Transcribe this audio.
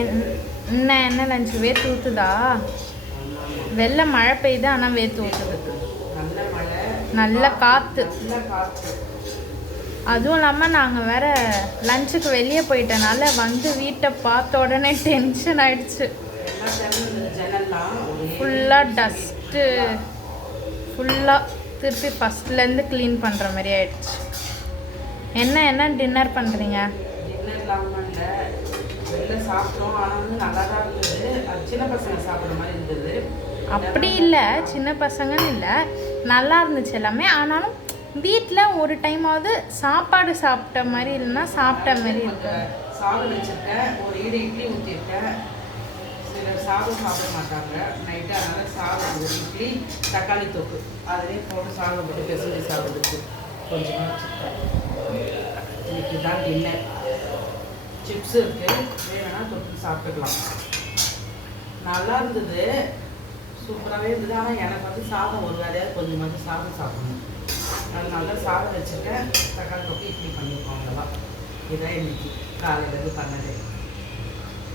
என்ன லஞ்சு வேத்து ஊற்றுதா? வெள்ளை மழை பெய்யுது, ஆனால் வேத்து ஊற்றுது. நல்ல காற்று. அதுவும் இல்லாமல் நாங்கள் வேற லஞ்சுக்கு வெளியே போயிட்டனால வந்து வீட்டை பார்த்த உடனே டென்ஷன் ஆயிடுச்சு. ஃபுல்லாக டஸ்ட்டு, ஃபுல்லாக திருப்பி ஃபஸ்ட்லேருந்து க்ளீன் பண்ணுற மாதிரி ஆயிடுச்சு. என்ன டின்னர் பண்ணுறீங்க? அப்படி இல்லை, சின்ன பசங்கன்னு இல்லை, நல்லா இருந்துச்சு எல்லாமே. ஆனாலும் வீட்டில் ஒரு டைமாவது சாப்பாடு சாப்பிட்ட மாதிரி இல்லைன்னா சாப்பிட்ட மாதிரி இருக்கு. சாதம் வச்சுருக்கேன், ஒரு இட்லி ஊற்றிருக்கேன். சிலர் சாதம் சாப்பிட மாட்டாங்க நைட்டு, அதனால் சாதம் ஒரு இட்லி தக்காளி தொக்கு அதிலே போட்டு சாதம் போட்டு பெசஞ்சு சாப்பிடுறதுக்கு கொஞ்சமாக வச்சுருக்கேன். இன்னைக்கு தான் டின்னர். சிப்ஸ் இருக்குது, வேணும்னா தொட்டு சாப்பிட்டுக்கலாம். நல்லா இருந்தது, சூப்பராகவே இருந்தது. ஆனால் எனக்கு வந்து சாதம் ஒரு வேலையாக கொஞ்சமாக சாதம் சாப்பிடணும். அதனால சாதம் வச்சுருக்கேன், தக்காளி தொக்கு இட்லி பண்ணியிருக்கோம். அவ்வளோதான். இதான் இன்னைக்கு காலையிலேருந்து பண்ணது.